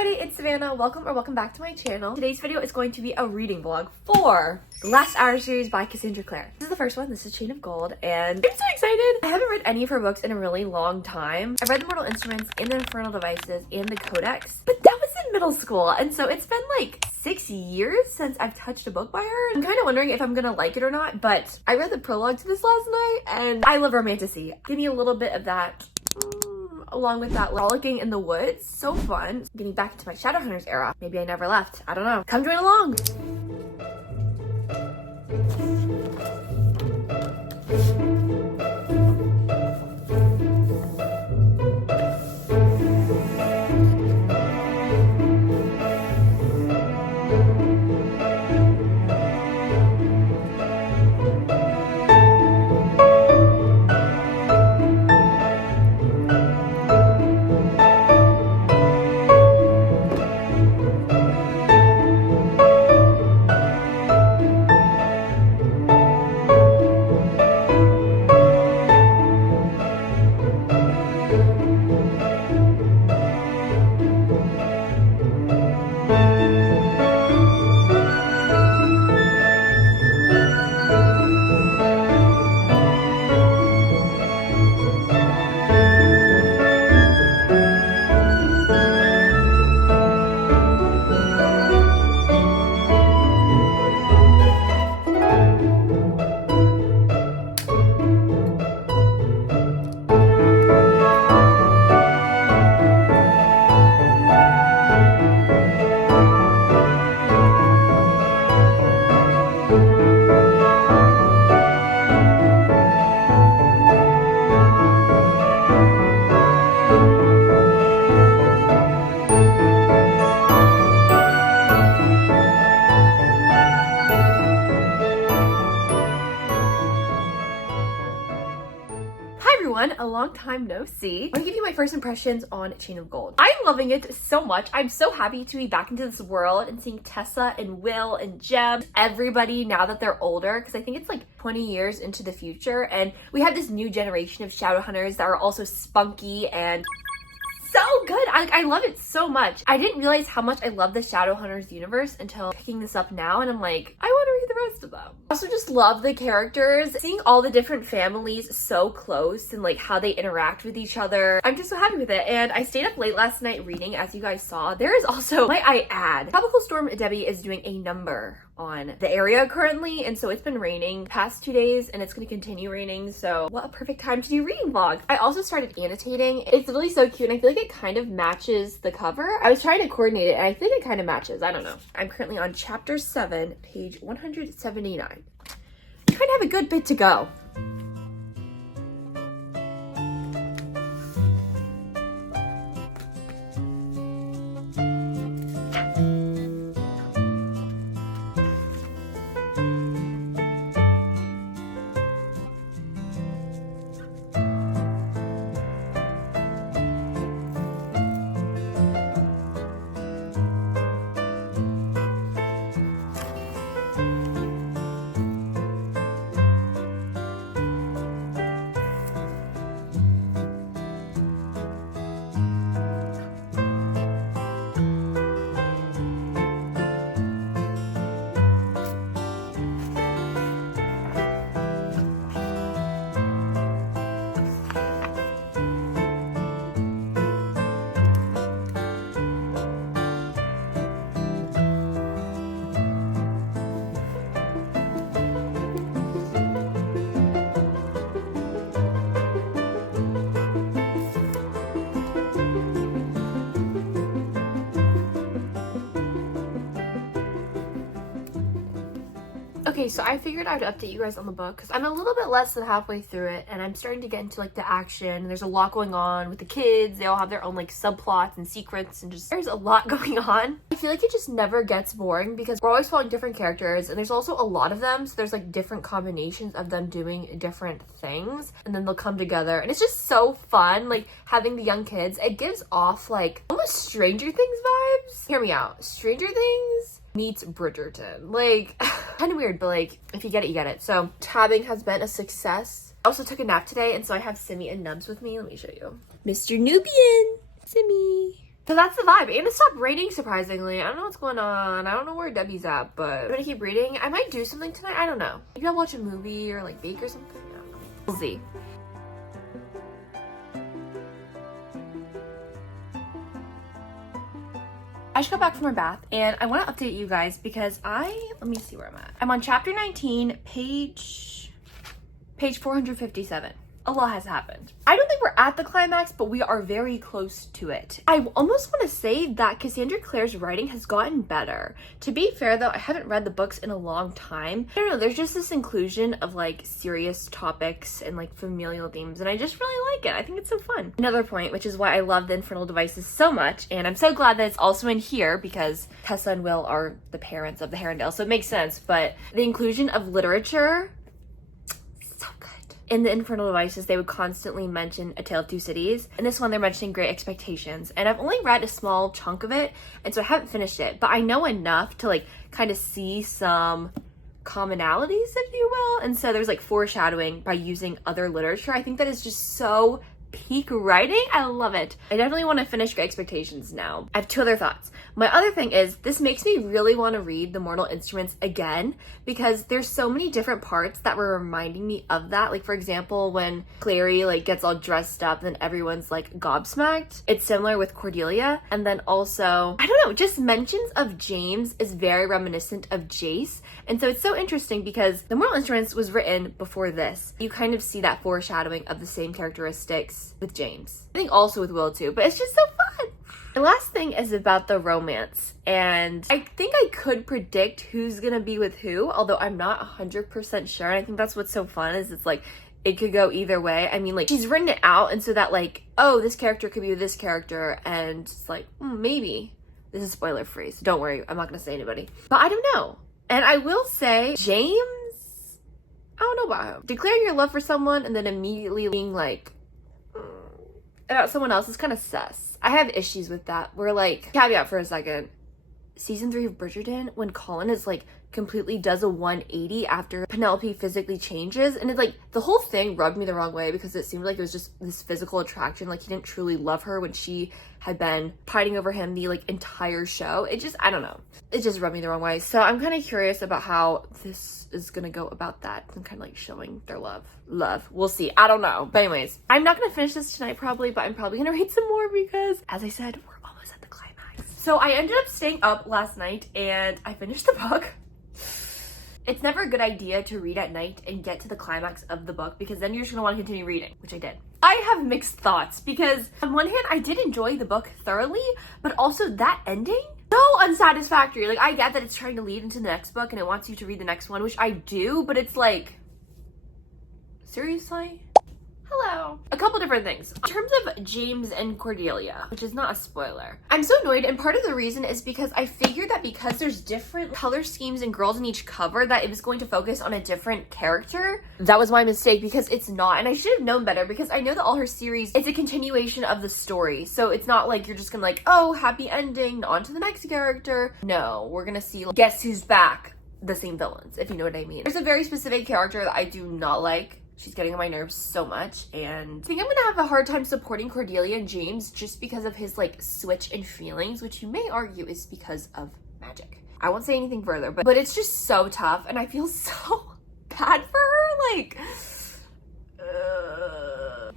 everybody, it's Savannah. Welcome back to my channel. Today's video is going to be a reading vlog for The Last Hour series by Cassandra Clare. This is the first one. This is Chain of Gold, and I'm so excited. I haven't read any of her books in a really long time. I've read The Mortal Instruments and The Infernal Devices and The Codex, but that was in middle school, and so it's been like 6 years since I've touched a book by her. I'm kind of wondering if I'm gonna like it or not, but I read the prologue to this last night, and I love romantasy. Give me a little bit of that. Along with that frolicking in the woods. So fun. Getting back into my Shadowhunters era. Maybe I never left. I don't know. Come join along. A long time no see. I'm gonna give you my first impressions on Chain of Gold. I'm loving it so much. I'm so happy to be back into this world and seeing Tessa and Will and Jem, everybody now that they're older, because I think it's like 20 years into the future, and we have this new generation of Shadowhunters that are also spunky and so good. I love it so much. I didn't realize how much I love the Shadowhunters universe until picking this up now, and I'm like, I want to read the rest of them. I also just love the characters, seeing all the different families so close and like how they interact with each other. I'm just so happy with it, and I stayed up late last night reading, as you guys saw. There is also, might I add, Tropical Storm Debby is doing a number on the area currently, and so it's been raining past 2 days and it's going to continue raining, so what a perfect time to do reading vlogs. I also started annotating. It's really so cute, and I feel like it kind of matches the cover. I was trying to coordinate it and I think it kind of matches. I don't know. I'm currently on chapter 7, page 179. I kind of have a good bit to go. Okay, so I figured I'd update you guys on the book because I'm a little bit less than halfway through it, and I'm starting to get into like the action. There's a lot going on with the kids. They all have their own like subplots and secrets, and just there's a lot going on. I feel like it just never gets boring because we're always following different characters, and there's also a lot of them, so there's like different combinations of them doing different things, and then they'll come together, and it's just so fun. Like having the young kids, it gives off like almost Stranger Things vibes. Hear me out. Stranger Things meets Bridgerton. Like, kind of weird, but like, if you get it, you get it. So, tabbing has been a success. I also took a nap today, and so I have Simi and Nubs with me. Let me show you. Mr. Nubian! Simi! So that's the vibe. And it stopped raining, surprisingly. I don't know what's going on. I don't know where Debbie's at, but I'm gonna keep reading. I might do something tonight. I don't know. Maybe I'll watch a movie or like bake or something. I don't know. We'll see. I just got back from my bath and I want to update you guys because let me see where I'm at. I'm on chapter 19, page 457. A lot has happened. I don't think we're at the climax, but we are very close to it. I almost want to say that Cassandra Clare's writing has gotten better. To be fair though, I haven't read the books in a long time. I don't know, there's just this inclusion of like serious topics and like familial themes, and I just really like it. I think it's so fun. Another point, which is why I love the Infernal Devices so much, and I'm so glad that it's also in here because Tessa and Will are the parents of the Herondale, so it makes sense, but the inclusion of literature, so good. In the Infernal Devices, they would constantly mention A Tale of Two Cities. In this one, they're mentioning Great Expectations. And I've only read a small chunk of it, and so I haven't finished it. But I know enough to like kind of see some commonalities, if you will. And so there's like foreshadowing by using other literature. I think that is just so peak writing. I love it. I definitely want to finish Great Expectations now. I have two other thoughts. My other thing is this makes me really want to read The Mortal Instruments again because there's so many different parts that were reminding me of that. Like for example, when Clary like gets all dressed up and everyone's like gobsmacked. It's similar with Cordelia. And then also, I don't know, just mentions of James is very reminiscent of Jace. And so it's so interesting because The Mortal Instruments was written before this. You kind of see that foreshadowing of the same characteristics with James. I think also with Will too, but it's just so fun. The last thing is about the romance, and I think I could predict who's gonna be with who, although I'm not 100% sure. And I think that's what's so fun is it's like it could go either way. I mean, like she's written it out, and so that like, oh, this character could be with this character, and it's like maybe. This is spoiler free, so don't worry, I'm not gonna say anybody. But I don't know. And I will say, James, I don't know about him. Declaring your love for someone and then immediately being like about someone else is kind of sus. I have issues with that. We're like, caveat for a second. Season 3 of Bridgerton, when Colin is like completely does a 180 after Penelope physically changes, and it's like the whole thing rubbed me the wrong way because it seemed like it was just this physical attraction, like he didn't truly love her when she had been pining over him the like entire show. It just, I don't know, it just rubbed me the wrong way. So I'm kind of curious about how this is gonna go about that and kind of like showing their love. We'll see. I don't know, but anyways, I'm not gonna finish this tonight probably, but I'm probably gonna read some more because as I said, we're almost at the climax. So I ended up staying up last night and I finished the book. It's never a good idea to read at night and get to the climax of the book because then you're just gonna want to continue reading, which I did. I have mixed thoughts because on one hand, I did enjoy the book thoroughly, but also that ending, so unsatisfactory. Like I get that it's trying to lead into the next book and it wants you to read the next one, which I do, but it's like, seriously? Hello. A couple different things. In terms of James and Cordelia, which is not a spoiler, I'm so annoyed, and part of the reason is because I figured that because there's different color schemes and girls in each cover that it was going to focus on a different character. That was my mistake because it's not, and I should have known better because I know that all her series, it's a continuation of the story. So it's not like you're just gonna like, oh, happy ending, on to the next character. No, we're gonna see like, guess who's back? The same villains, if you know what I mean. There's a very specific character that I do not like. She's getting on my nerves so much, and I think I'm gonna have a hard time supporting Cordelia and James just because of his like switch in feelings, which you may argue is because of magic. I won't say anything further, but it's just so tough, and I feel so bad for her. Like,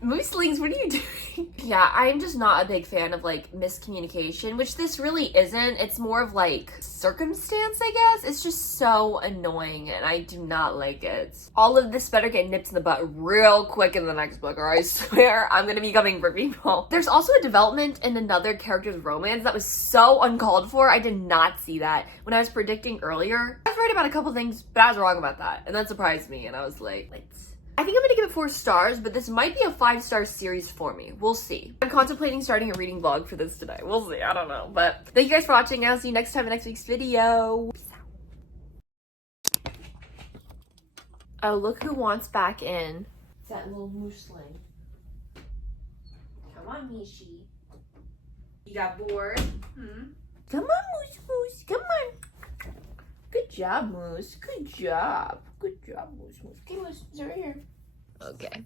Mooselings, what are you doing? Yeah, I'm just not a big fan of like miscommunication, which this really isn't. It's more of like circumstance, I guess. It's just so annoying and I do not like it. All of this better get nipped in the butt real quick in the next book, or I swear I'm gonna be coming for people. There's also a development in another character's romance that was so uncalled for. I did not see that when I was predicting earlier. I was right about a couple things, but I was wrong about that, and that surprised me, and I was like, I think I'm gonna give it 4 stars, but this might be a 5-star series for me. We'll see. I'm contemplating starting a reading vlog for this today. We'll see, I don't know. But thank you guys for watching, and I'll see you next time in next week's video. Peace out. Oh, look who wants back in. It's that little mooseling. Come on, Mishi. You got bored? Come on, Moose. Come on. Good job, Moose. Good job. Good job, Moose. Okay, Moose. It's right here. Okay.